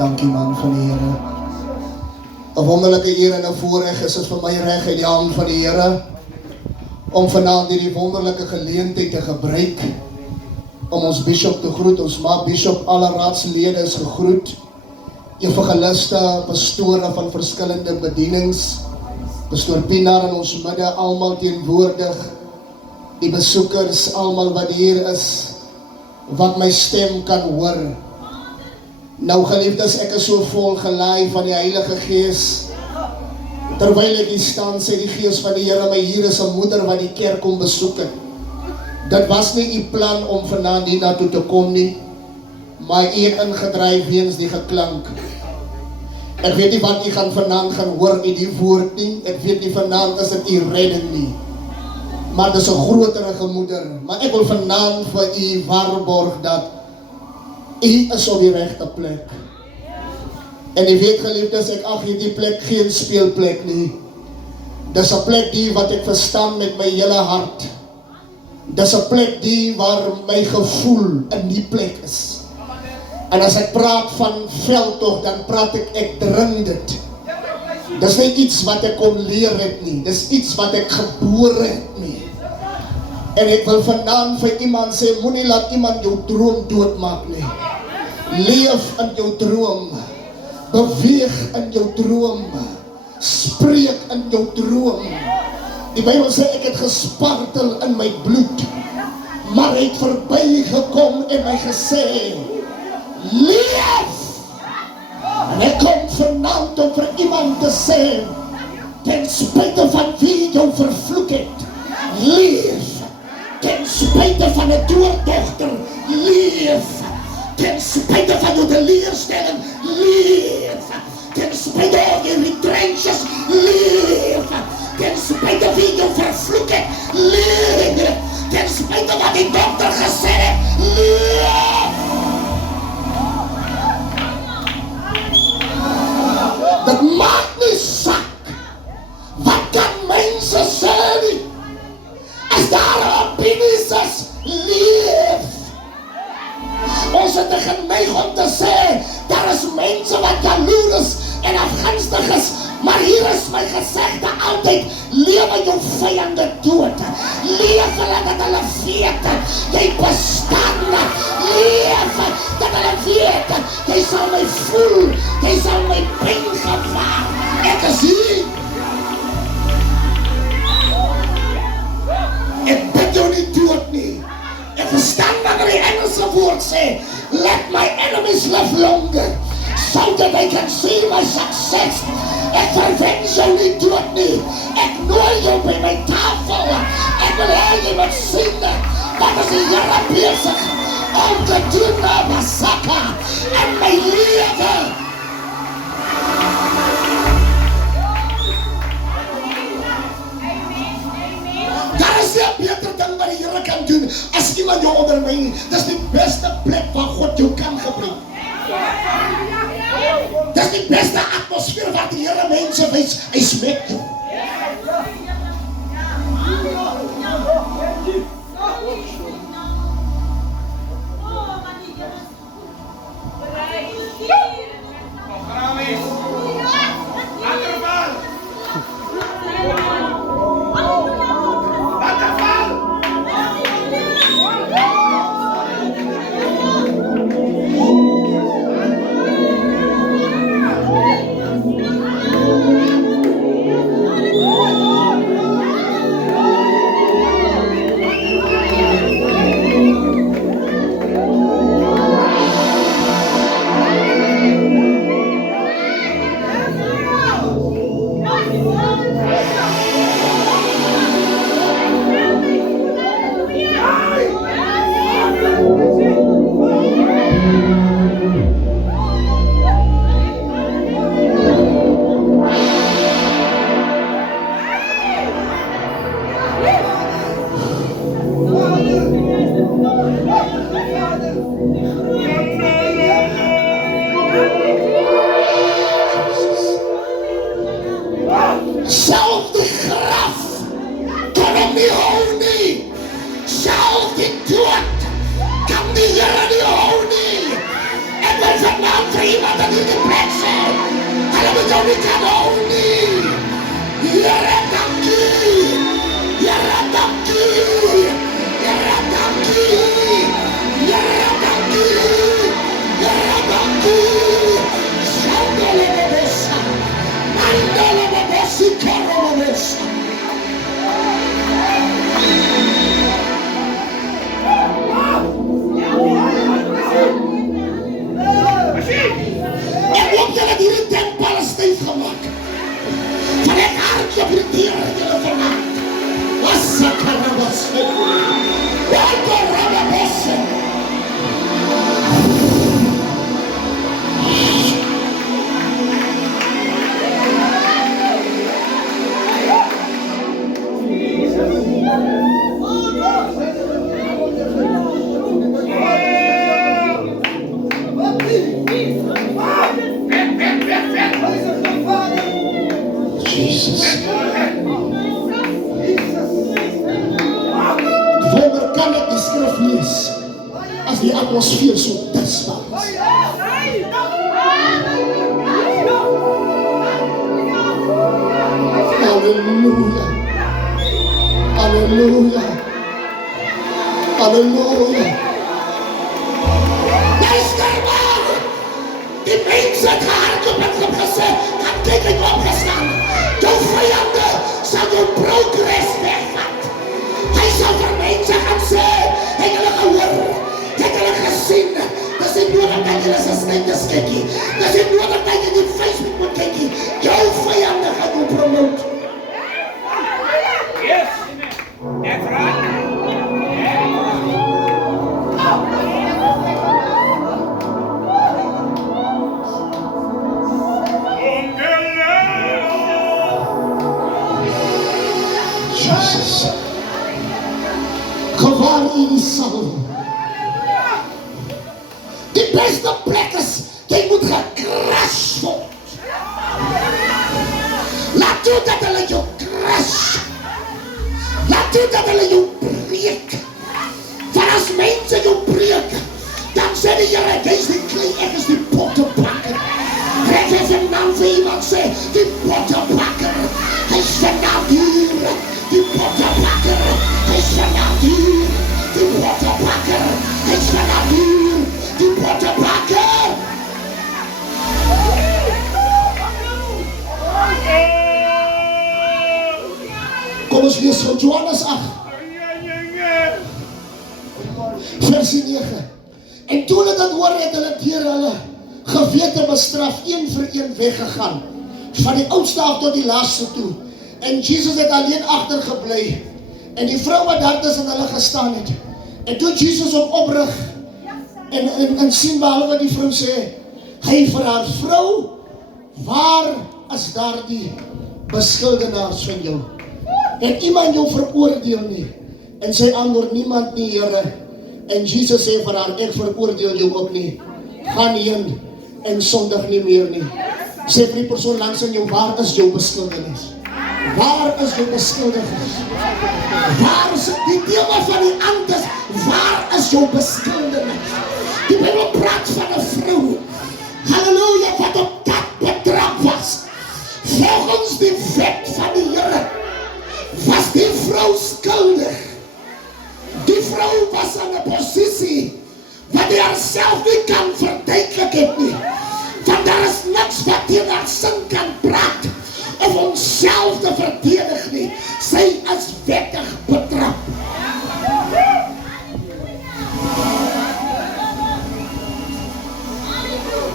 Dankie man van die Here. 'n Wonderlike eer en 'n voorreg is dit vir my reg uit die hand van die Here om vanaand hierdie wonderlike geleentheid te gebruik om ons bishop te groet. Ons maak bishop, alle raadslede is gegroet, evangeliste, pastore van verskillende bedienings, pastoor Pienaar in ons midde, almal teenwoordig, die besoekers, almal wat hier is, wat my stem kan hoor. Nou geliefdes, ek is so vol gelaai van die Heilige Gees. Terwyl ek hier staan, sê die Gees van die Here my, hier is 'n moeder wat die kerk kom besoek het. Dit was nie u plan om vanaand hier na toe te kom nie, maar u het ingedryf weens die geklank. Ek weet nie wat u gaan vanaand gaan hoor in die woord nie, ek weet nie vanaand is dit u redding nie, maar dis 'n groterige moeder. Maar ek wil vanaand vir u waarborg dat u is op die regte plek. En u weet geliefdes, ek ag hierdie plek geen speelplek nie. Dis 'n plek die wat ek verstaan met my hele hart. Dis 'n plek die waar my gevoel in die plek is. En as ek praat van veldtog, dan praat ek dring dit. Dis nie iets wat ek kon leer het nie, dis iets wat ek gebore het nie. En ek wil vanaand vir iemand sê, moenie laat iemand jou droom doodmaak nie. Leef in jou droom, beweeg in jou droom, spreek in jou droom. Die Bybel sê ek het gespartel in my bloed, maar hy het verbygekom en my gesê, leef! En ek kom vanaand om vir iemand te sê, ten spyte van wie jou vervloek het, leef! Ten spyte van 'n doordogter, leef! Ten spyte van jou teleurstelling, leef! Ten spyte van jou retrenches, leef! Ten spyte van wie jou vervloek het, leef! Ten spyte wat die dokter gesê het, leef! Dit maak nie saak wat kan mense sê nie. As daar opinies is, leef! Ons het geneig om te sê, daar is mense wat jaloers en afgunstig is, maar hier is my gesegde altyd, lewe jou vyande dood. Leef hulle dat hulle weet, jy bestaan. Leef dat hulle weet, jy sal my voel, jy sal my pyn gevaar. Ek is hier. Ek bid jou nie dood nie. Ek verstaan wat die Engelse woord sê, let my enemies live longer, so that they can see my success. Ek verwens jou nie dood nie. Ek nooi jou by my tafel. Ek wil hê jy moet sien, wat is die Here besig om te doen na Masaka in my lewe. Daar is nie 'n beter ding wat die Here kan doen as iemand jou ondermyn. Dis die beste plek waar God jou kan gebruik. Dis die beste atmosfeer wat die Here mense wys, hy smek jou. iemand aan hierdie plek sê, hulle moet jou nie kan hou nie. Here, dankie. Here, dankie. Here, dankie. Here, dankie. Here, dankie. Shandele bebesa. Mandele bebesi karo bebesa. En ook julle het hierdie tempel styf gemaak. Van het aardje op die dieren julle vermaakt. Wassa karabase. Wanda rababase. Jesus. Wonder kan ek die skrif lees as die atmosfeer so disbaar is. Halleluja. Halleluja. Halleluja. Luister maar. Die mense het gehardloop en gesê, gaan kyk ek opgestaan. Jou vyande sal jou progress wegvat. Hy sal vir mense gaan sê, het julle gehoor, het julle gesien, dis nie nodig dat julle sy snyters kykie, dis nie nodig dat jy die Facebook moet kykie, jou vyande gaan jou promote. Yes, that's right. Jesus. Gewaar in die salwing. Die beste plek is, jy moet gekras word. Laat toe dat hulle jou kras. Laat toe dat hulle jou breek. Want as mense jou breek, dan sê die Here, jy is die klei, ek is die pottebakker. Ek het een naam vir iemand sê, die pottebakker. Hy is vanavond hier, die pottebakker. Hy is vanavond hier, die pottebakker. Hy is vanavond hier, die pottebakker. Kom ons lees van Johannes 8. Versie 9. En toe hulle dit hoor, het hulle deur hulle gewete bestraf, een vir een weggegaan, van die oudste af tot die laaste toe. En Jesus het alleen agtergebly, en die vrou wat daar tussen hulle gestaan het. En toe Jesus hom oprig, en sien behalwe die vrou sê, hy vir haar, vrou, waar is daar die beskuldenaars van jou? Het iemand jou veroordeel nie? En sy antwoord, niemand nie, Here. En Jesus sê vir haar, ek veroordeel jou ook nie. Gaan heen en sondig nie meer nie. Sê vir die persoon langs aan jou, waar is jou beskuldenis? Waar is jou beskuldenis? Waar is die thema van die andes? Waar is jou beskuldenis? Die Bybel praat van 'n vrou, halleluja, wat op dat betrap was. Volgens die wet van die Here was die vrou skuldig. Die vrou was in 'n posisie wat hy haarself nie kan verduidelik het nie. Want daar is niks wat teen haar sin kan praat of onsself te verdedig nie. Sy is wettig betrap.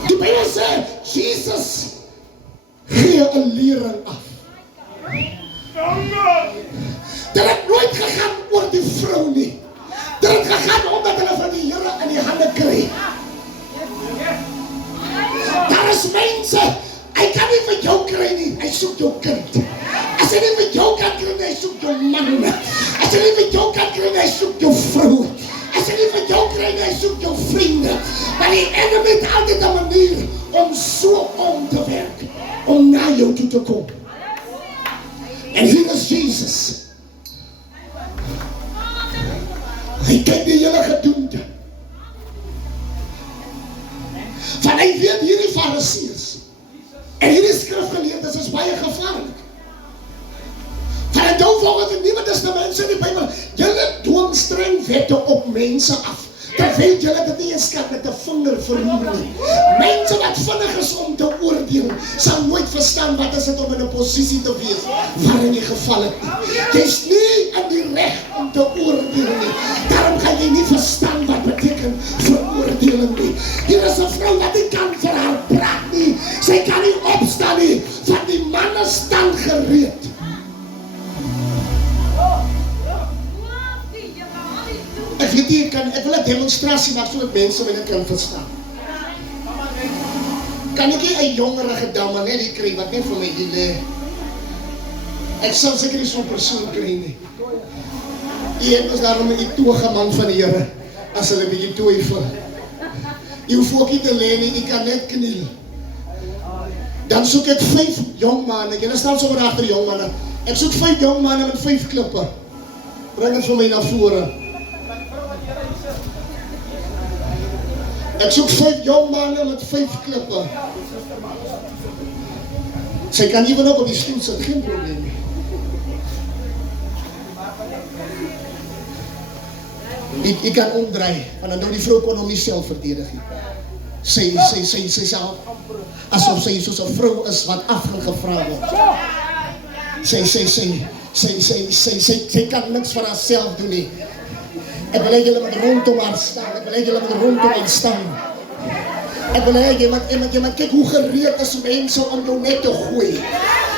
Die Bybel sê, Jesus gee 'n lering af. Dit het nooit gegaan oor die vrou nie. Dit het gegaan omdat hulle van die Here in die hande kry. Daar is mense, hy kan nie vir jou kry nie, hy soek jou kind. As hy nie vir jou kan kry nie, hy soek jou man. As hy nie vir jou kan kry nie, hy soek jou vrou. As hy nie vir jou kry nie, hy soek jou vriende. Maar die enemy het altyd 'n manier om so om te werk, om na jou toe te kom. En hier is Jesus. Hy kyk die hele gedoente. Van hy Ek weet hierdie Fariseërs en hierdie skrifgeleerdes is baie gevaarlik. Want onthou volgens die Nuwe Testament in die Bybel, julle dwing streng wette op mense af. Terwyl julle dit nie eens kan met 'n vinger verroer nie. Mense wat vinnig is om te oordeel, sal nooit verstaan wat is dit om in 'n posisie te wees waarin jy geval het nie. Jy's nie in die reg om te oordeel nie. Daarom kan jy nie verstaan wat beteken veroordeling nie. Hier is 'n vrou wat nie kan vir haar praat nie. Sy kan nie opstaan nie, want die manne staan gereed. Ek weet nie, ek wil 'n demonstrasie maak sodat mense my dit kan verstaan. Kan ek nie 'n jongerige dame net die kry wat net vir my hier lê? Ek sal seker nie so 'n persoon kry nie. Een is daarom 'n itoge man van die Here, as hulle bietjie twyfel. Jy hoef ook nie te lê nie, jy kan net kniel. Dan soek ek 5 jong manne, julle staan sommer agter jong manne. Ek soek 5 jong manne met 5 klippe. Bring dit vir my na vore. Ek soek 5 jong manne met 5 klippe. Sy kan even ook op die stoel sit, geen probleem nie. Ek kan omdraai, want dan die vrou kon hom nie self verdedig nie. Sy sal, asof sy soos 'n vrou is wat afgevra word. Sy kan niks vir haarself doen nie. Ek wil hê julle moet rondom haar staan. Ek wil hê julle moet rondom haar staan. Ek wil hê jy moet kyk hoe gereed is mense om jou net te gooi.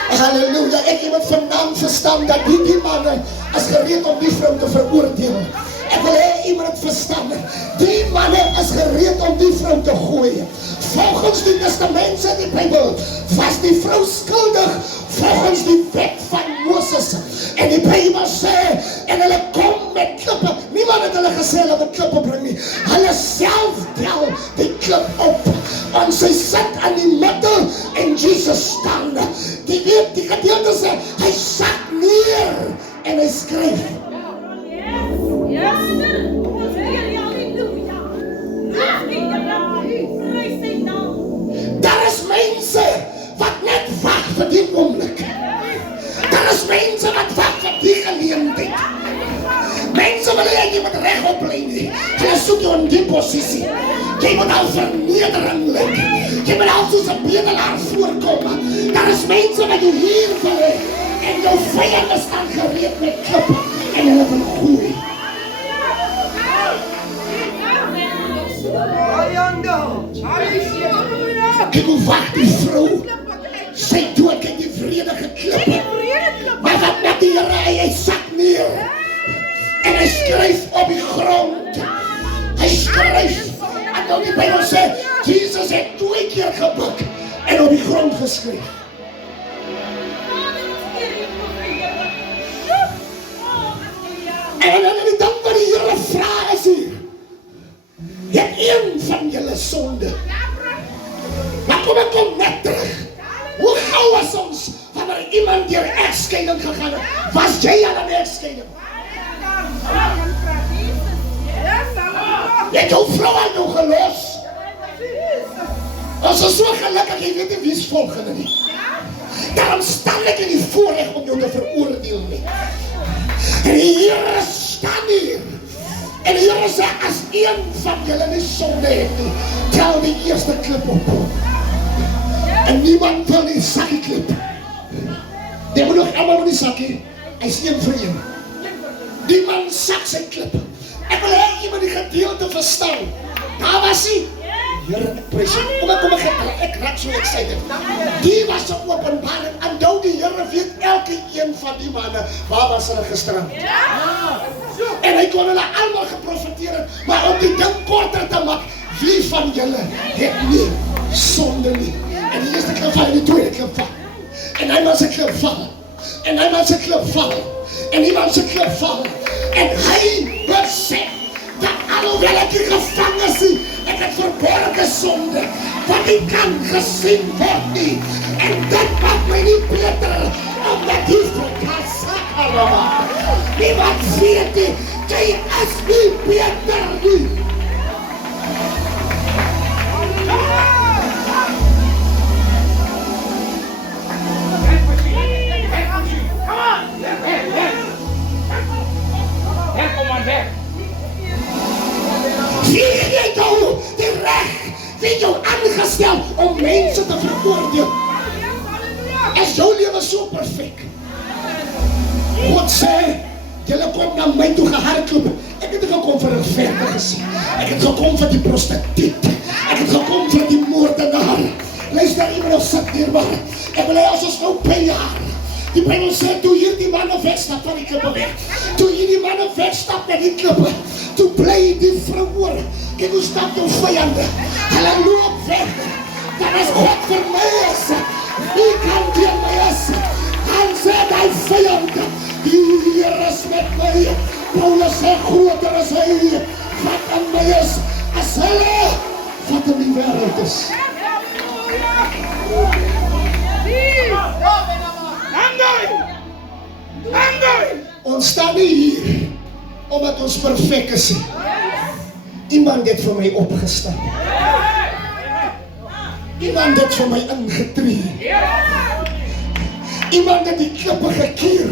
Halleluja, ek moet vanaand verstaan dat die manne is gereed om die vrou te veroordeel. Ek wil hê iemand het verstaan. Die manne is gereed om die vrou te gooi. Volgens die Testament in die Bybel was die vrou skuldig volgens die wet van Moses. En die Bybel sê, en hulle kom met klippe. Niemand het hulle gesê hulle moet klippe bring nie. Hulle self tel die klip op. En sy sit aan die middel en Jesus staan. Die gedeelte sê, hy sak neer en hy skryf. Daar is mense wat net wag vir die oomblik. Daar is mense wat wag vir die geleentheid. Mense wil hê jy moet regop lê nie. Jy soek jou in die posisie. Jy moet al vernedering lê. Jy moet al soos 'n bedelaar voorkom. Daar is mense wat jou hier wil hê en jou vyande staan gereed met klippe en hulle wil gooi. Kyk hoe wacht die vrou. Sy dood kyk die vredige klippe. Maar wat met die Here, hy sak neer. En hy skryf op die grond. Hy skryf. En dan die Bybel sê, Jesus het 2 keer gebuk en op die grond geskryf. En die dank wat die Here vra is hier. Het een van julle sonde. Maar kom net terug. Hoe gauw was ons wanneer iemand deur egskeiding gegaan het? Was jy al aan egskeiding? Jy het jou vrou aan jou gelos. Ons is so gelukkig, jy weet nie wie is volgende nie. Daarom staan ek in die voorrecht om jou te veroordeel nie. En die Here staan hier. En die Here sê, as een van julle nie sonde het nie, tel die eerste klip op. En niemand wil die sakkie klip. Die moet nog allemaal die sakkie. Hy is een vir een. Die man sak sy klip. Ek wil hê iemand die gedeelte verstaan. Daar was hy. Here, ek prijs hom. Kom ek raak so excited. Die was 'n openbaring. Onthou die Here weet elke een van die manne waar was hulle gestrand. En hy kon hulle allemaal geprofeteer het, maar om die ding korter te maak, wie van julle het nie sonde nie. En die eerste klip val en die tweede klip val. En hy was 'n klip val. En hy was 'n klip val. En iemand se klip val. En hy besef dat alhoewel ek hier gevang is, ek het verborge sonde, wat nie kan gesien word nie. En dit maak my nie beter, omdat die verkasakarama. Niemand weet nie, jy is nie beter nie. aangestel om mense te veroordeel. Is jou lewe so perfek? God sê, julle kom na my toe gehardloop. Ek het gekom vir 'n verder gesê. Ek het gekom vir die prostituut. Ek het gekom vir die moordenaar. Luister, iemand nog sit hierbaar. Ek wil hê as ons nou bejaar. Die Bijbel sê, toe hierdie manne wegstap van die klippe weg. Toe hierdie manne wegstap met die klippe. Toe bly die vrou oor. Kyk hoe stap jou vyande. Hulle loop weg. Dat is God vir my is. Wie kan teen my is? Han sê die vyande. Die Here is met my. Paulus sê groter as hy. Wat aan my is. As hulle wat in die wêreld is. Ons staan nie hier omdat ons perfek is. Iemand het vir my opgestaan. Iemand het vir my ingetree. Iemand het die klippe gekeer.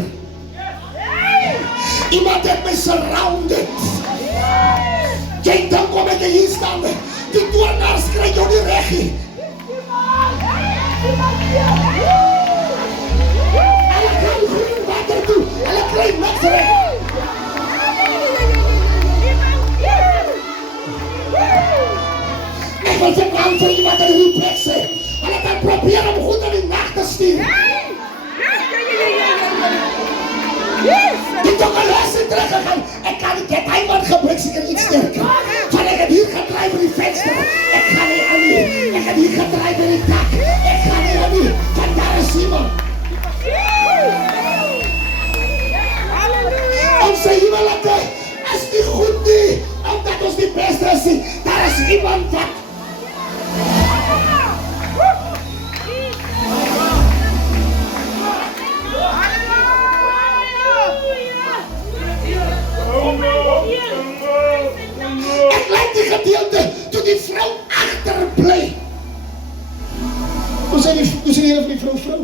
Iemand het my surrounded. Jy dink kom ek hier staan. Die toornaars kry jou nie reg nie. Hulle kry groen water toe. Hulle kry niks reg. Ek wil vir naam vir iemand in die plek sê. Hulle kan probeer om goed in die nacht te stuur. Die toegeloos het teruggegaan. Ek kan nie, het hy man gebruik seker iets sterker. Van ek het hier gedraai by die venster. Ek gaan nie aan nie. Ek het hier gedraai by die dak. Ek gaan nie aan nie. Van daar is iemand. Onze huwelike is nie goed nie. Omdat ons die beste is nie. Daar is iemand wat ek like die gedeelte toe die vrou agterbly. Hoe sê die Here vir die vrou?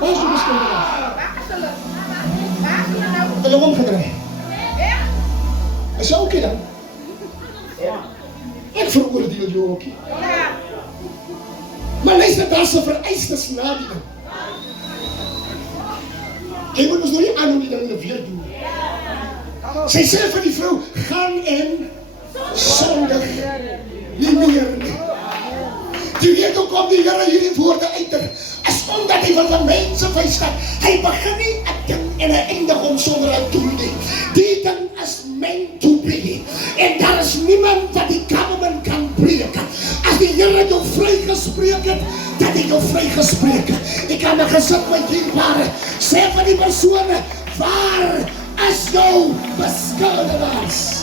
Waar is die beskuldiging? Hulle omgedraai. Is jy oké dan? Ek veroordeel jou ook nie. Maar luister, daar is 'n vereistes na die ding. Jy moet ons nou nie aan die ding weer doen. Sy sê vir die vrou, gaan en sondig nie meer nie. Die weet hoe kom die Here hierdie woorde uit, is omdat hy van die mense wys dat hy begin nie 'n ding en hy eindig hom sonder 'n doel nie. Die ding is meant to be. En daar is niemand wat die government kan breek. As die Here jou vrygespreek het, dat hy jou vrygespreek het. Ek kan my gesit met dierbare, sê vir die persone, waar is jou beskuldigers?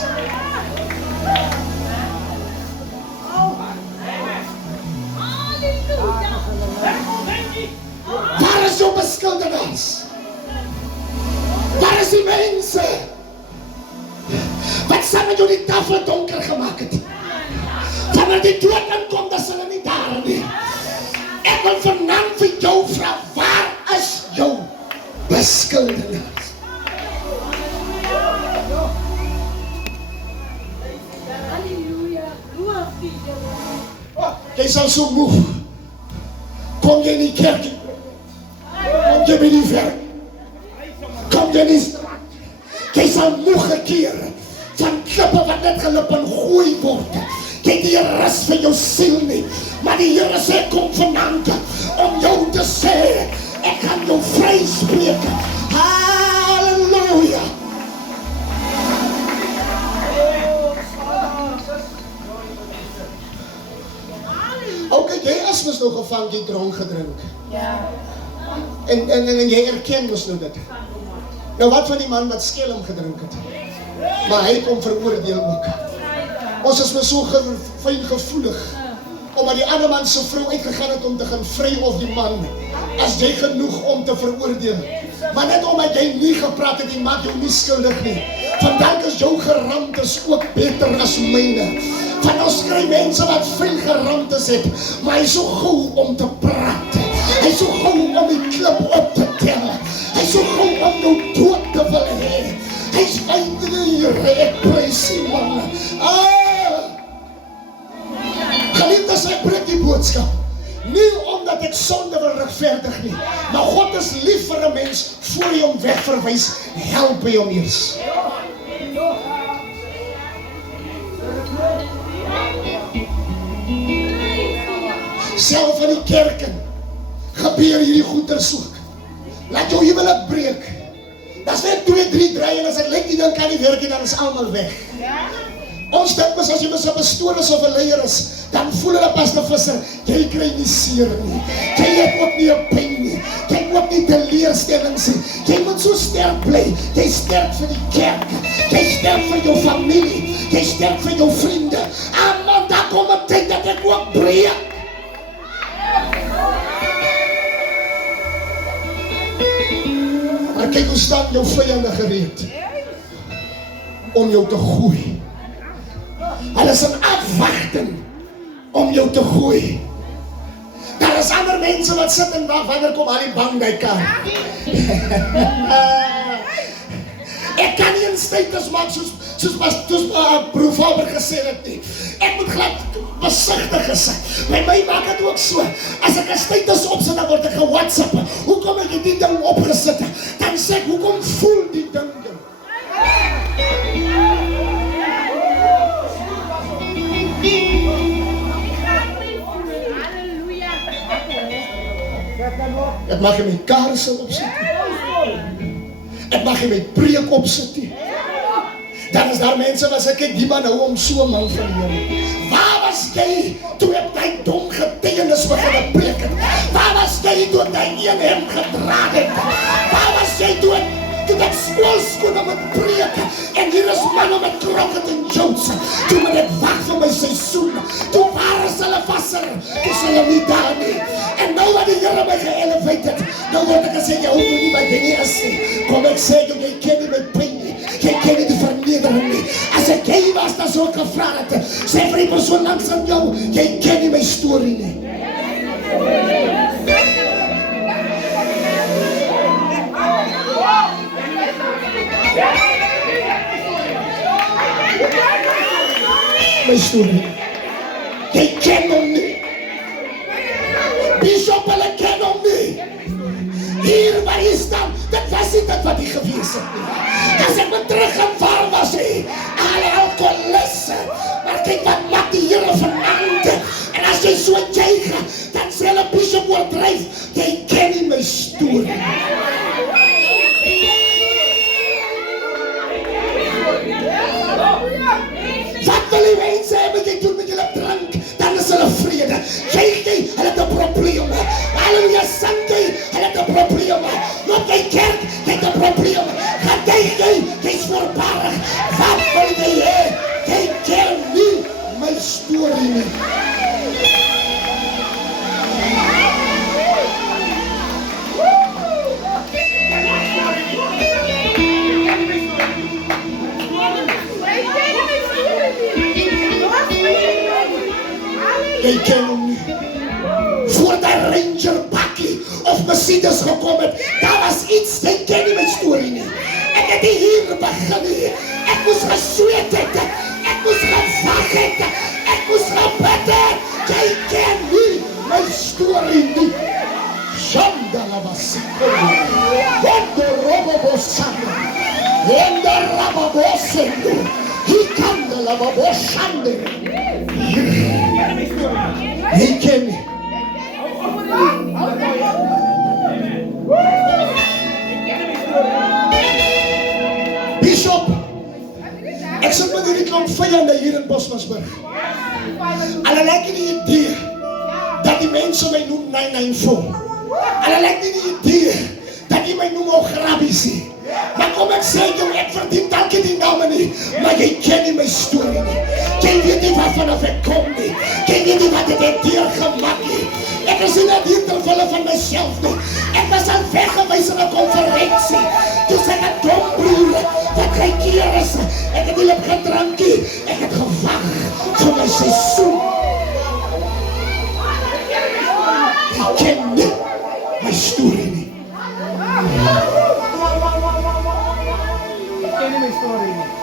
Waar is jou beskuldigers? Waar is die mense wat saam met jou die tafel donker gemaak het? Wanneer die dood inkom, dan is hulle nie daar nie. Ek wil vanaand vir jou vra, waar is jou beskuldigers? Jy sal so moeg. Kom jy in die kerk? Kom jy by die werk? Kom jy in die straat? Jy sal moeg gekeer van klippe wat net gelip en gooi word. Jy het die rus vir jou siel nie. Maar die Here sê, kom vanaand om jou te sê, ek kan jou vryspreek. Halleluja. Ok, jy is mos nou gevang, jy dronk gedrink. En jy erken mos nou dit. Nou wat van die man wat skelm gedrink het? Maar hy het hom veroordeel ook. Ons is mos so fyn gevoelig, omdat die ander man se vrou uitgegaan het om te gaan vry of die man, as jy genoeg om te veroordeel. Maar net omdat jy nie gepraat het, die maak jou nie skuldig nie. Vandaag is jou geramtes ook beter as myne. Van ons kry mense wat veel geramtes het, maar hy is so gauw om te praat. Hy is so gauw om die klip op te tel. Hy is so gauw om jou dood te wil hê. Hy is eindelijk, ek prys die man. Geliefdes, Luister, ek breek die boodskap. Nie omdat ek sonde wil regverdig nie, maar God is lief vir 'n mens voor jy hom wegverwys, help hy hom eers. Self in die kerken gebeur hierdie goeters ook. Laat jou huwelik breek. Das net 2-3 draai en as dit lyk nie dan kan nie werk nie, dan is almal weg. Ons dink mos as jy mos 'n pastoor is of 'n leier is, dan voel hulle Pastor Visser, jy kry nie seer nie. Jy het ook nie 'n pyn nie. Jy het ook nie teleurstellings nie. Jy moet so sterk bly. Jy sterk vir die kerk. Jy sterk vir jou familie. Jy sterk vir jou vriende. Man, daar kom 'n tyd dat ek ook breek. Maar kyk hoe staan jou vyande gereed om jou te gooi. Hulle is in afwagting om jou te gooi. Daar is ander mense wat sit en wag wanneer kom al die bang by kan. Ek kan nie in status maak soos broer Faber gesê het nie. Ek moet glad besigtig gesê. By my maak het ook so. As ek 'n status opsit, dan word ek ge-WhatsApp. Hoekom het jy die ding opgesit? Dan sê ek, hoekom voel die ding? Ek mag my kaarse opsit. Ek mag my preek opsit. Dan is daar mense wat sê, kyk, die man hou om so man van jou. Waar was jy toe ek die dom getuienis begin preek het? Waar was jy toe ek die een hem gedra het? Waar was jy toe ek skoolskoene met preek? En hier is manne met kroket en jokes. Toe moet ek wag vir my seisoen. Toe waren ze hulle vasser. Toe is hulle nie daar nie. En nou wat die Here my ge-elevate het, nou word ek gesê, jy hoef nie by dinge is nie. Kom ek sê, jy ken nie my pyn nie. Jy ken nie die vernedering nie. As ek jy was, dan so ek gevra het, sê vir die persoon langs aan jou, jy ken nie my storie nie. My storie. Jy ken hom nie. Bishop, hulle ken hom nie. Hier waar hy staan, dit was nie dit wat hy gewees het nie. As ek moet terug en waar was hy? Alle alcoholisse. Maar kyk wat maak die Here vanaand. En as jy so juig, dan sê hulle Bishop oordryf, jy ken nie my storie. Wat wil die mense hê met jy doen met julle drank? Dan is hulle vrede. Juig jy, hulle het 'n probleem. Halleluja, sang jy, hulle het 'n probleem. Loop jy kerk, jy het 'n probleem. Getuig jy, jy's voorbarig. Wat wil jy hê? Jy ken nie my storie nie. Jy ken hom nie. Voor die Ranger bakkie of Mercedes gekom het, daar was iets, jy ken nie my storie nie. Ek het hier begin nie. Ek moes gesweet het, ek moes gewag het, ek moes gebid het. Jy ken nie my storie nie. Shandala wasikolo. Wendo robobosanda. Wendo rababosendo. Hikandala babosande. Jy ken nie. Bishop, ek sit met hierdie klomp vyande hier in Bosmasburg. Hulle lyk nie die idee dat die mense my noem 994. Hulle lyk nie die idee dat die my noem Ograbisie. Maar kom ek sê jou, ek verdien dalk nie die name nie, maar jy ken nie my storie nie. Jy weet nie waarvan ek kom nie. Jy weet nie wat ek het deurgemaak nie. Ek is nie hier terwille van myself nie. Ek was al weggewys in 'n konferensie. Toe sê ek, dom broer, wat jy keer is. Ek het nie op gedrankie. Ek het gewag vir my seisoen. Jy ken nie my storie nie.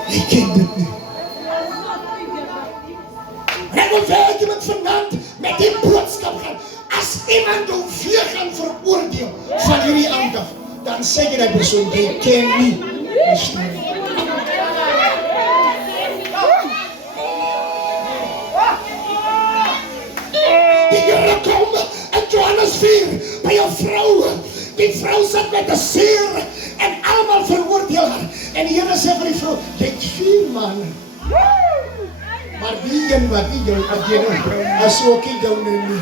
Jy ken dit nie. En ek wil werk met vanaand met Ek die boodskap gaan, as iemand jou weer gaan veroordeel van hierdie aand af, dan sê jy die persoon, jy ken nie my storie. Die Here kom in Johannes 4 by jou vrou. Die vrou sit met 'n seer en almal veroordeel haar. En die Here sê vir die vrou, jy het 4 manne. Maar die een wat nie jou agter as ook nie jou nie.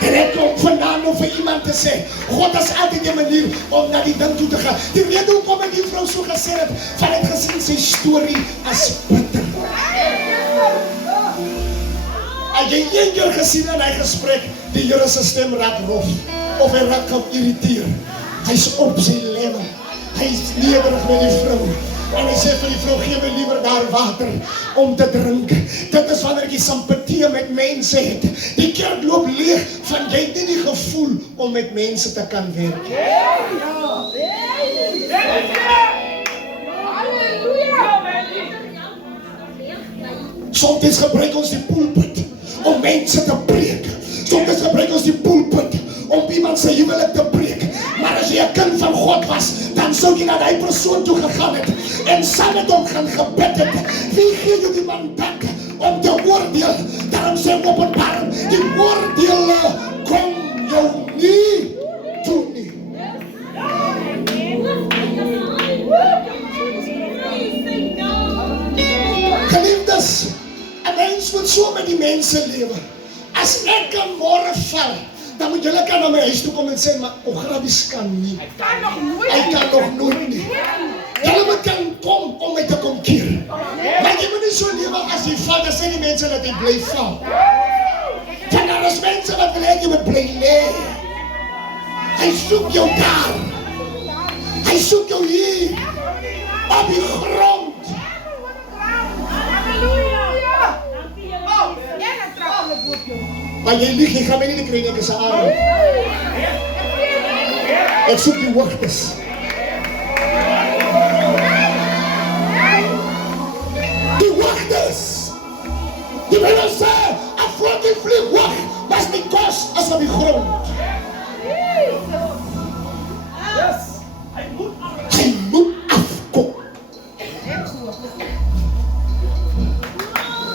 En ek kom vandaan om vir iemand te sê, God is altyd 'n manier om na die ding toe te gaan. Die rede hoekom ek die vrou so gesê het, van het gesien sy storie as bitter. As jy een keer gesien in hy gesprek, die Here se stem raak rof, of hy raak geïrriteer. Hy's op sy lewe. Hy's nederig met die vrou. En hy sê vir die vrou, gee my liewer daar water om te drink. Dit is wanneer jy simpatie met mense het. Die kerk loop leeg van jy het nie die gevoel om met mense te kan werk. Soms gebruik ons die pulpit om mense te preek. Soms gebruik ons die pulpit om iemand sy huwelik te breek. Maar as jy 'n kind van God was, dan sou jy na die persoon toe gegaan het en saam met hom gaan gebid het. Wie gee jou die mandaat om te oordeel? Daarom sê Openbaring, die oordeel kom jou nie toe nie. Geliefdes, 'n mens moet so met die mense lewe. As ek kan môre val, dan moet julle kan na my huis toe kom en sê, maar Grabies kan nie. Hy kan nog nooit nie. Julle moet kan kom om my te kom keer. Maar jy moet nie so lewe as jy val, dan sê die mense dat jy bly val. Want daar is mense wat wil hê jy moet bly lê. Hy soek jou daar. Hy soek jou hier. Op die grond. Maar jy lieg, jy gaan my nie kry nie, ek is 'n arme. Ek soek die hoogtes. Die hoogtes. Die Bybel sê, 'n voël vlieg hoog, maar sy kos is op die grond. Hy moet afkom.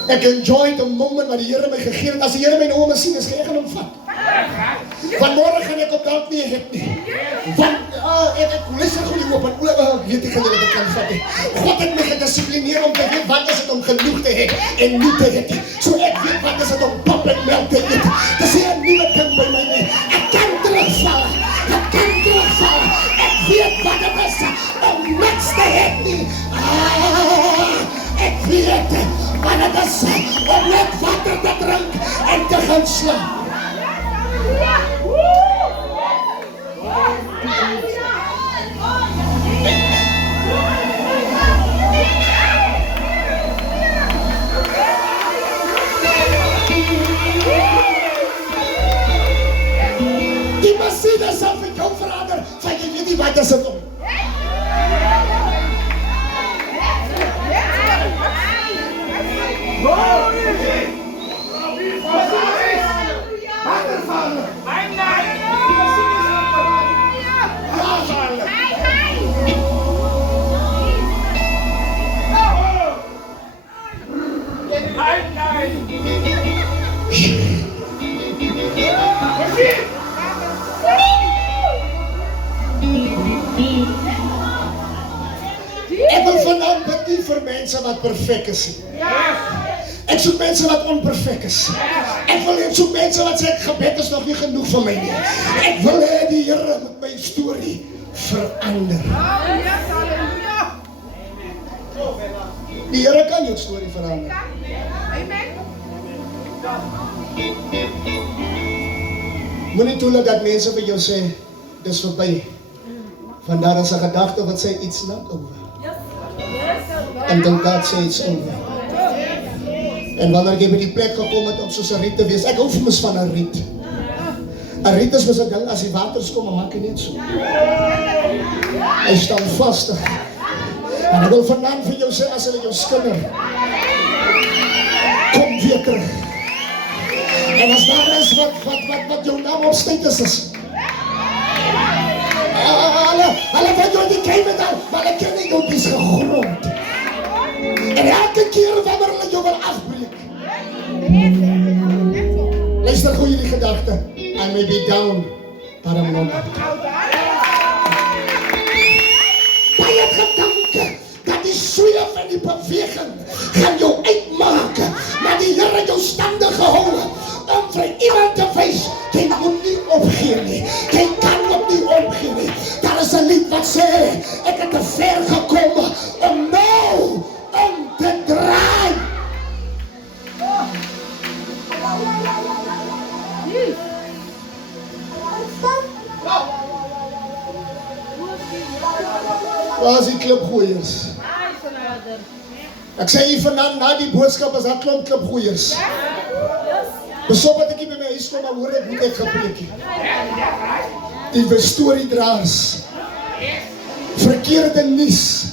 Ek enjoy the moment wat die Here my gegee het. As die Here my nou om sien, is ek gaan hom vat. Van môre gaan ek op dalk nie het nie. Want ek luister goed die oop en ek weet ek gaan julle dit kan vat. God het my gedissiplineer om te weet wat is dit om genoeg te hê en nie te hê. So ek weet wat is dit om pap en melk te eet. Dis 'n nuwe ding by my nie. Ek kan terugval. Ek kan terugval. Ek weet wat dit is om niks te hê nie. Ek weet wat dit is om net water te drink en te gaan slaap. Die masjien sal vir jou verander, van jy weet nie wat is dit om. Ek wil vanaand bid nie vir mense wat perfek is nie. Ek soek mense wat onperfek is. Ek wil soek mense wat sê gebed is nog nie genoeg vir my nie. Ek wil hê die Here moet my storie verander. Die Here kan jou storie verander. Moenie toelaat dat mense vir jou sê dis verby. Want daar is 'n gedagte wat sê iets not over. En dan God sê it's over. En wanneer jy by die plek gekom het om soos 'n riet te wees, ek hou vir mens van 'n riet. 'n Riet is mos 'n ding as die waters kom, maak hy net so. Hy staan vastig. En ek wil vanaand vir jou sê as hulle jou skinder, kom weer terug. En as daar is wat jou naam op status is. Hulle wat jou die kei met al, maar hulle ken nie jou dis gegrond. En elke keer wanneer hulle jou wil afbreek. Luister gou hierdie gedagte. I may be down, but I'm not out. Baie gedanke dat die sweef en die beweging gaan jou uitmaak, maar die Here jou stande gehou om vir iemand te wys, jy moet nie opgee nie, jy kan ook nie opgee nie. Daar is 'n lied wat sê, ek het te ver gekom om nou om te draai. Waar is die klipgooiers? Ek sê hier vanaand na die boodskap is daar klomp klipgooiers. Besop dat ek nie by my huis kom, maar hoor ek moet ek gepreek. Die storiedraers. Verkeerde nuus.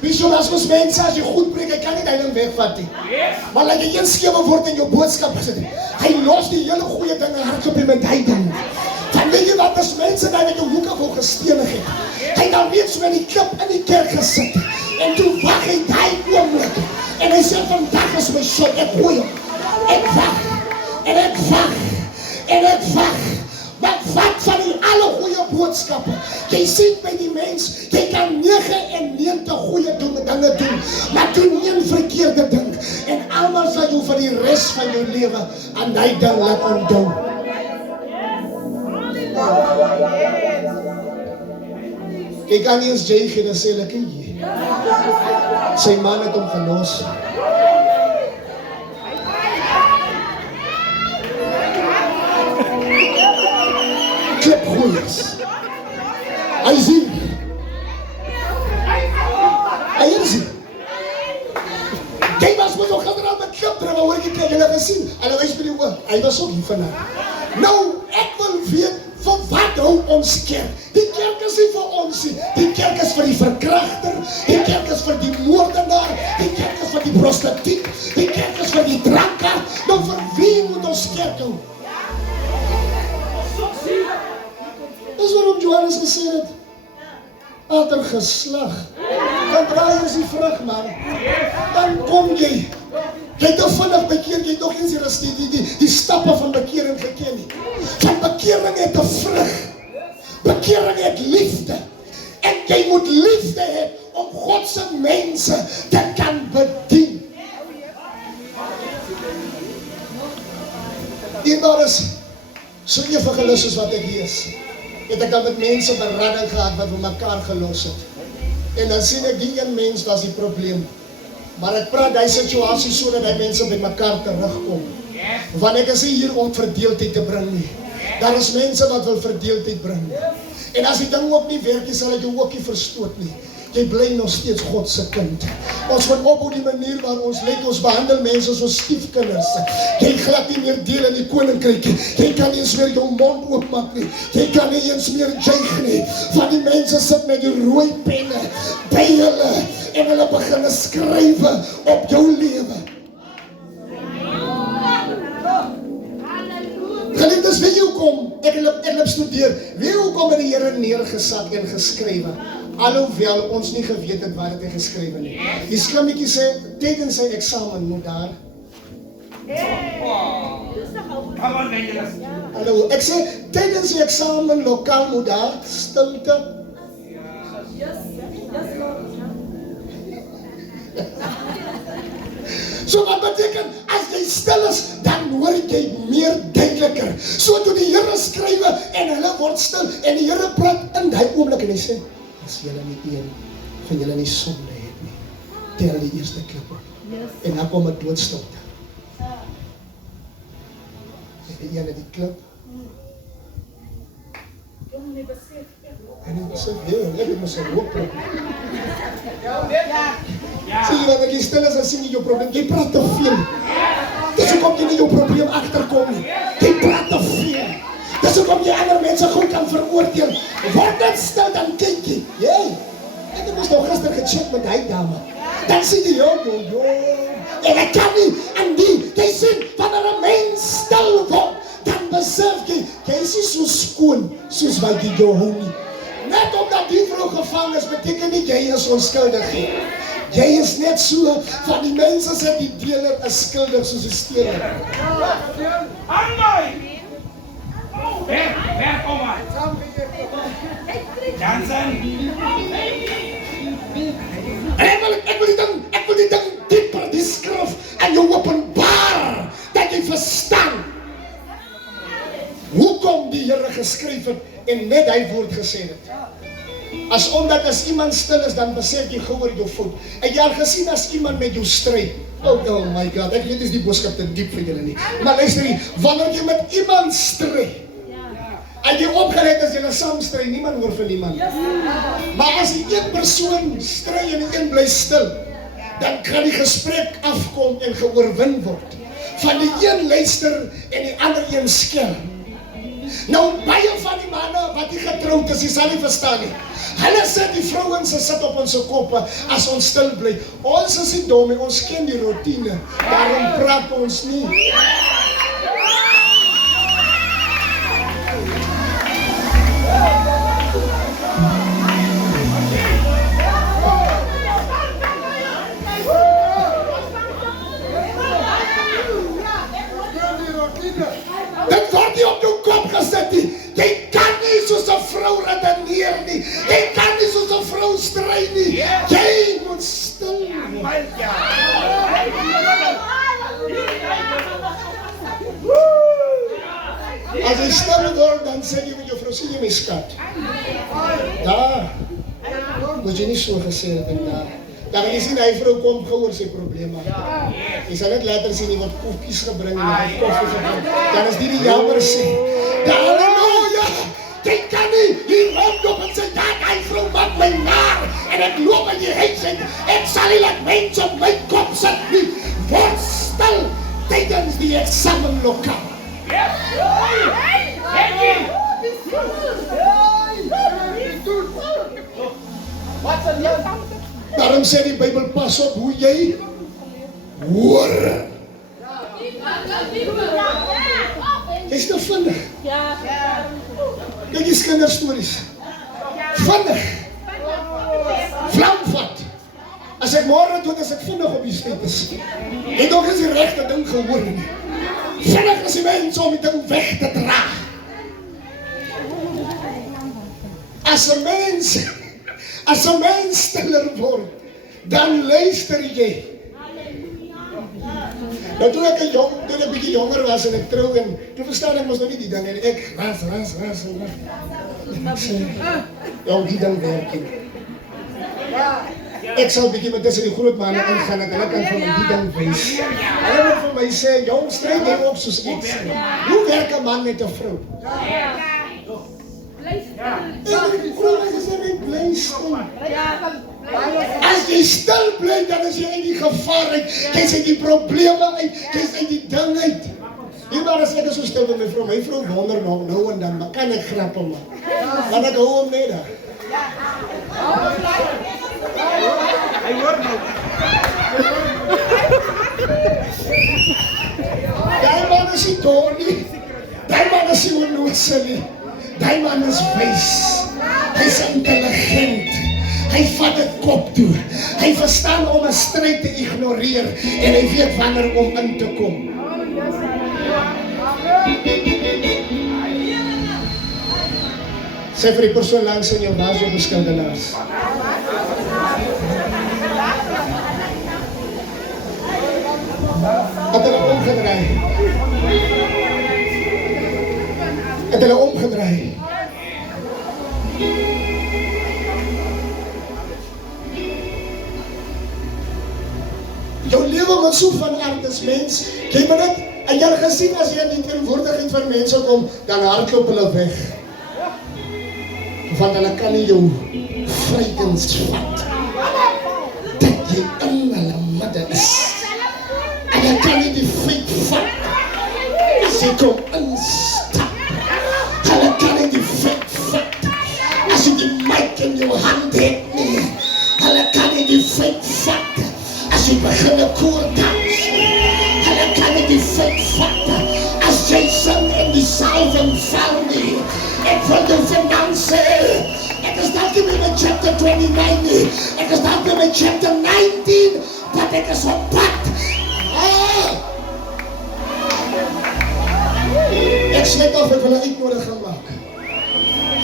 Bishop, as ons mense, as jy goed preek, hy kan nie die ding wegvat nie. Maar laat jy een skewe word in jou boodskap gesit. Hy los die hele goeie dinge hardop in met die ding. Dan weet jy wat, as mense daar met jou hoek af wil gestenig het. Hy dan weet so in die klip in die kerk gesit. En toe wag hy die oomblik. En hy sê, vandag is my shot, ek gooi hom. Ek wag. En ek wag. En ek wag. Maar wat van die alle goeie boodskappe? Jy sien by die mens, jy kan 99 goeie dinge doen, maar doen een verkeerde ding. En almal sal jou vir die res van jou lewe aan die ding laat onthou. Jy kan nie eens jy gee, dan sê lekker jy. Sy man het hom gelos. Klipgooiers. Hy sien. Hy sien. Jy was met nog gedra met klipdra, maar hoor ek het julle gesien. Hulle wys by die oor. Hy was ook hier vanaf. Nou, ek wil weet vir wat hou ons kerk? Die kerk is nie vir ons nie. Die kerk is vir die verkragter, die kerk is vir die moordenaar, die kerk is vir die prostituut, die kerk is vir die drankaard. Nou vir wie moet ons kerk hou? Dis waarom Johannes gesê het, ander geslag, dan draai ons die vrug man, dan kom jy. Jy het te vinnig bekeer, jy het nog eens die stappe van bekering geken nie. Van bekering het 'n vrug. Bekering het liefde. En jy moet liefde hê om God se mense te kan bedien. Dierbaar is, so evangelis soos wat ek lees, het ek dan met mense berading gehad wat vir mekaar gelos het. En dan sien ek die een mens, dat is die probleem. Maar ek praat die situasie so dat die mense by mekaar terugkom. Want ek is nie hier om verdeeldheid te bring nie. Daar is mense wat wil verdeeldheid bring. En as die ding ook nie werk, sal ek jou ook nie verstoot nie. Jy bly nog steeds God se kind. Ons moet op die manier waar ons lyk, ons behandel mense soos stiefkinders. Jy glad nie meer deel in die koninkryk nie. Jy kan nie eens meer jou mond oopmaak nie. Jy kan nie eens meer juig nie. Van die mense sit met die rooi penne by hulle en hulle begin skryf op jou lewe. Geliefdes, weet jy hoekom? Ek het studeer. Weet jy hoekom het die Here neergesak en geskrywe? Alhoewel ons nie geweet het wat hy geskrywe het nie. Die slimmetjie sê, tydens sy eksamen moet daar. Hallo, ek sê, tydens die eksamen lokaal moet daar stilte. So wat beteken, as jy stil is, dan hoor jy meer duideliker. So toe die Here skrywe en hulle word stil en die Here praat in die oomblik en hy sê, as julle nie een van julle nie sonde het nie, tel die eerste klip op. En dan kom 'n doodstilte. En die ene die klip. En hy sê, ek het mos 'n hoop probleem. Sien jy wat jy stil is, dan sien jy jou probleem. Jy praat te veel. Dis hoekom jy nie jou probleem agterkom nie. Jy praat te veel. Dis hoekom jy ander mense goed kan veroordeel. Word net stil, dan kyk jy. Ek het mos nou gister gecheck met die dame. Dan sê jy, en ek kan nie, en die, jy sien, wanneer 'n mens stil besef jy is nie so skoon soos wat jy jou hou nie. Net omdat die vrou gevang is, beteken nie jy is onskuldig nie. Jy is net so, van die mense sê die dealer is skuldig soos die steler. Anmoy! Wer, kom maar. Jansen! Ek wil die ding dieper, die skrif en jou openbaar, dat jy verstaan hoekom die Here geskryf het en net hy woord gesê het. Omdat as iemand stil is, dan besef jy gou oor jou fout. Het jy al gesien as iemand met jou stry? Oh my God, ek weet is die boodskap te diep vir julle nie. Maar luister nie, wanneer jy met iemand stry, en jy opgelet as jy saam stry, niemand hoor van niemand. Maar as die een persoon stry en die een bly stil, dan kan die gesprek afkom en geoorwin word. Van die een luister en die ander een skel. Nou baie van die manne wat nie getroud is, jy sal nie verstaan nie. Hulle sê die vrouens sit op ons koppe as ons stil bly. Ons is nie dom, ons ken die routine. Daarom praat ons nie. Dit word nie op jou kop gesit nie. Jy kan nie soos 'n vrou redeneer nie. Jy kan nie soos 'n vrou stry nie. Jy moet stil wees. As jy stil word, dan sê jy met jou vrou, sien jy my skat? Daar. Moet jy nie so gesê het en daar. Dan jy sien hy vrou kom gou oor sy probleme. Jy sal net later sien, jy word koekies gebring en jy word koffie gebring. Dan is die jammer sê. Halleluja! Jy kan nie hier rondloop en sê, ja, hy vrou maak my naar. En ek loop in die huis en ek sal nie laat mense op my kop sit nie. Word stil tydens die examenlokaal. Daarom sê die Bybel, pas op hoe jy hoor. Jy's nou vinnig. Dit is kinderstories. Vinnig. Vlamvat. As ek môre dood, as ek vinnig op die status. En ook is die regte ding gehoor nie. Vinnig is die mense om die ding weg te dra. As 'n mens stiller word, dan luister jy. Nou toe ek 'n bietjie jonger was en ek trou en toe verstaan ek mos nog nie die ding en ek ras. Ek sê, ja, die ding werk nie. Ek sal bietjie met tussen die groot manne ingaan en hulle kan van die ding wys. Hulle moet vir my sê, jong, stryd jy op soos ek sê. Hoe werk 'n man met 'n vrou? As jy stil bly, dan is jy uit die gevaar uit, jy is uit die probleme uit, jy is uit die ding uit. Hier maar as ek is so stil met my vrou wonder nou en dan, maar kan ek grappe maak? Want ek hou hom net daar. Hy hoor nou. Die man is nie dom nie, die man is nie onnoosel nie. Die man is wys, hy is intelligent, hy vat dit kop toe, hy verstaan om 'n stryd te ignoreer en hy weet wanneer om in te kom. Sê vir die persoon langs in jou, waar is jou beskuldenaars? Het hulle omgedraai? Het hulle omgedraai? Jou lewe moet so van aard as mens. Jy moet dit, en jy het gesien as jy in die teenwoordigheid van mense kom, dan hardloop hulle weg. Want hulle kan nie jou vrykens vat. Dat jy in hulle midde is. En jy kan nie die feit vat. As jy kom instap. Hulle kan nie die feit vat. As jy die mic in jou hand het nie. Hulle kan nie die feit vat. As jy begin 'n koor dans. Hulle kan nie die feit vat. As jy sing in die saal wil jou vanaand sê, ek is dalk nie met chapter 29 nie, ek is dalk nie met chapter 19, dat ek is op pad. Ek sluit af, ek wil 'n uitnodiging maak.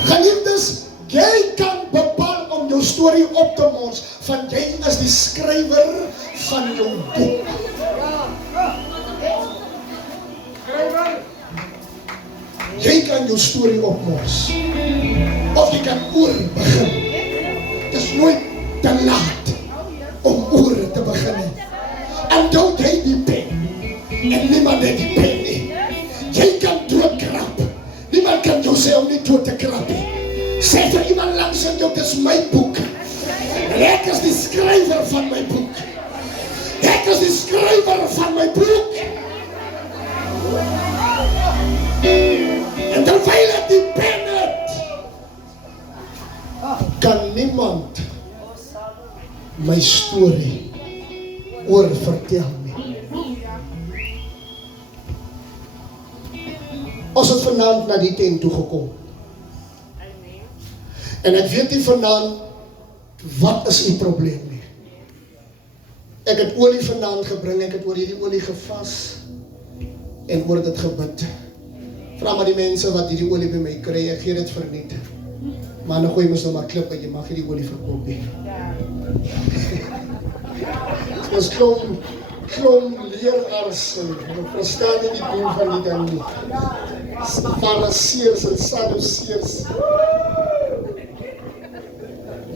Geliefdes, jy kan bepaal om jou storie op te mors, van jy is die skrywer van jou boek. Jy kan jou storie opmors, of jy kan oor begin. Het is nooit te laat om oor te begin. En don't jy die pen, en niemand het die pen nie. Jy kan doodkrap, niemand kan jou sê om nie dood te krap nie. Sê vir iemand langs in jou, dit is my boek. En ek is die skrywer van my boek. Ek is die skrywer van my boek. En terwyl ek die pen het, kan niemand my storie oorvertel nie. Ons het vanaand na die tent toe gekom. En ek weet nie vanaand, wat is die probleem nie. Ek het olie vanaand gebring, ek het oor hierdie olie gevas, en oor dit gebid. Vra maar die mense wat hierdie olie by my kry, ek gee dit verniet. Maar nou gooi mys nou maar klip, en jy mag hierdie olie verkoop nie. Ons klom leeraars, ek verstaan nie die doel van die ding nie. Fariseërs en Sadduseërs.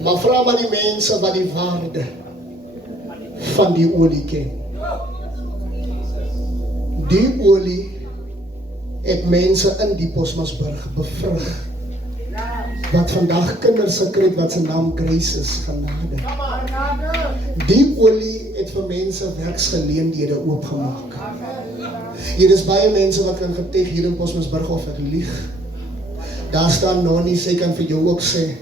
Maar vra maar die mense wat die waarde van die olie ken. Die olie het mense in die Bosmasburg bevrug, wat vandag kinders gekry het wat sy naam Grace is, genade. Die olie het vir mense werksgeleenthede oopgemaak. Hier is baie mense wat kan getuig hier in Bosmasburg of ek lieg. Daar staan Nonnie, sy kan vir jou ook sê,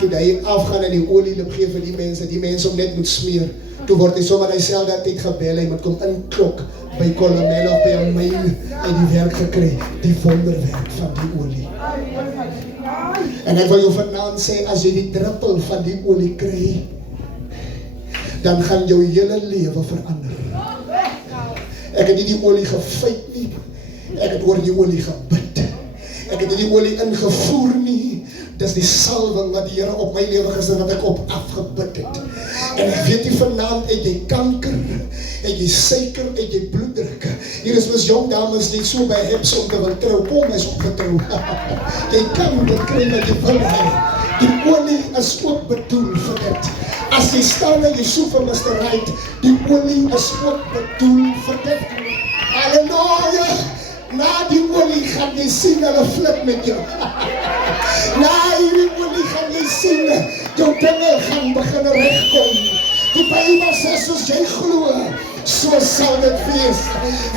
toe hy afgaan en die olie loop gee vir die mense om net moet smeer, toe word hy sommer hy self dat tyd gebel, hy moet kom inklok by Kolomel of by 'n myn uit die werk gekry, die wonderwerk van die olie. En ek wil jou vanaand sê, as jy die druppel van die olie kry, dan gaan jou hele lewe verander. Ek het nie die olie gefeit nie, ek het oor die olie gebid. Ek het nie die olie ingevoer nie, dis die salwing wat die Here op my lewe gesit wat ek op afgebid het. En ek weet nie vanaand, het jy kanker, het jy suiker, het jy bloeddruk. Hier is mys jong dames, jy so by heps om te wil trou, kom is opgetrou. Jy kan dit kry wat jy wil hê. Die olie is ook bedoel vir dit. As jy staan en jy soek vir Mr. Right, die olie is ook bedoel vir dit. Halleluja! Na die olie gaan jy sien, hulle flip met jou. Na hierdie olie gaan jy sien, jou dinge gaan begin regkom. Die Bybel sê, soos jy glo, so sal dit wees.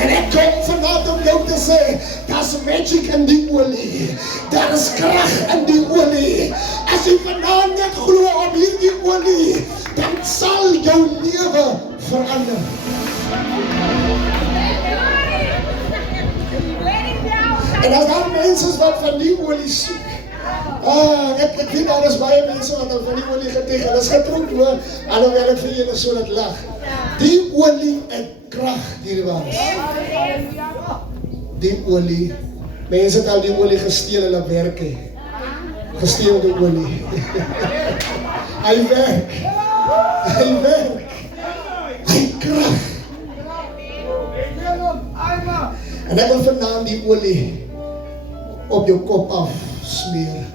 En ek kom vanaand om jou te sê, daar's magic in die olie. Daar is krag in die olie. As jy vanaand net glo op hierdie olie, dan sal jou lewe verander. En as daar mense is wat van die olie soek, ek weet daar is baie mense wat van die olie getuig, hulle is getroud hoor, alhoewel ek vir julle so laat lag. Die olie het krag, dierbaars. Die olie, mense het al die olie gesteel, hulle werk he. Gesteel die olie. Hy werk. Hy werk. Hy krag. En ek wil vanaand die olie op jou kop af smeer.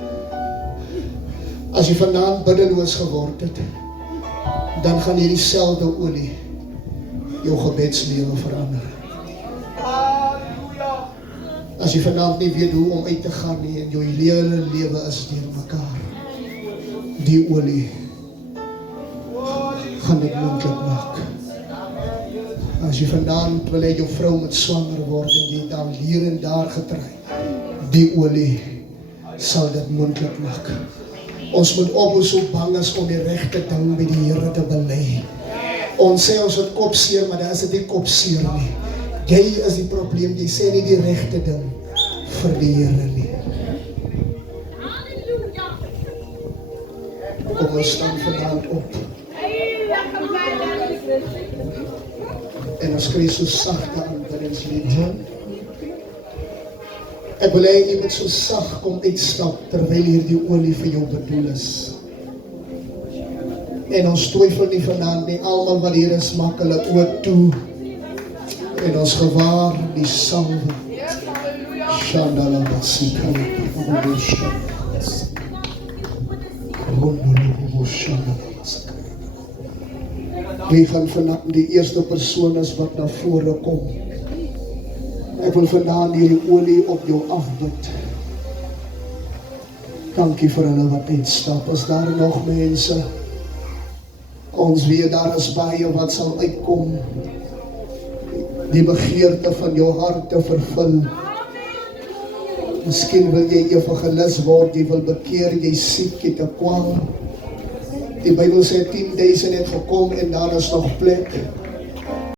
As jy vanaand biddeloos geword het, dan gaan hierdie selfde olie jou gebedslewe verander. As jy vanaand nie weet hoe om uit te gaan nie, en jou hele lewe is deur mekaar, die olie gaan dit moontlik maak. As jy vanaand wil hê jou vrou moet swanger word en jy het al hier en daar getry, die olie sal dit moontlik maak. Ons moet ophou so bang is om die regte ding by die Here te bely. Ons sê ons het kopseer, maar daar is dit nie kopseer nie. Jy is die probleem, jy sê nie die regte ding vir die Here nie. kom ons staan vandaan op. En ons kry so sagte aanbiddingslied. Ek wil hê jy moet so sag kom uitstap terwyl hierdie olie vir jou bedoel is. En ons twyfel nie vanaand nie, almal wat hier is, maak hulle oë toe. En ons gewaar die salwe. Shandala basikala babusha. Wie gaan vanaand die eerste persoon is wat na vore kom? Ek wil vanaand hierdie olie op jou afbid. Dankie vir hulle wat uitstap. As daar nog mense, ons weet daar is baie wat sal uitkom. Die begeerte van jou hart te vervul. Miskien wil jy evangelis word, jy wil bekeer, jy siek, jy te kwam. Die Bybel sê 10.000 het gekom en daar is nog plek.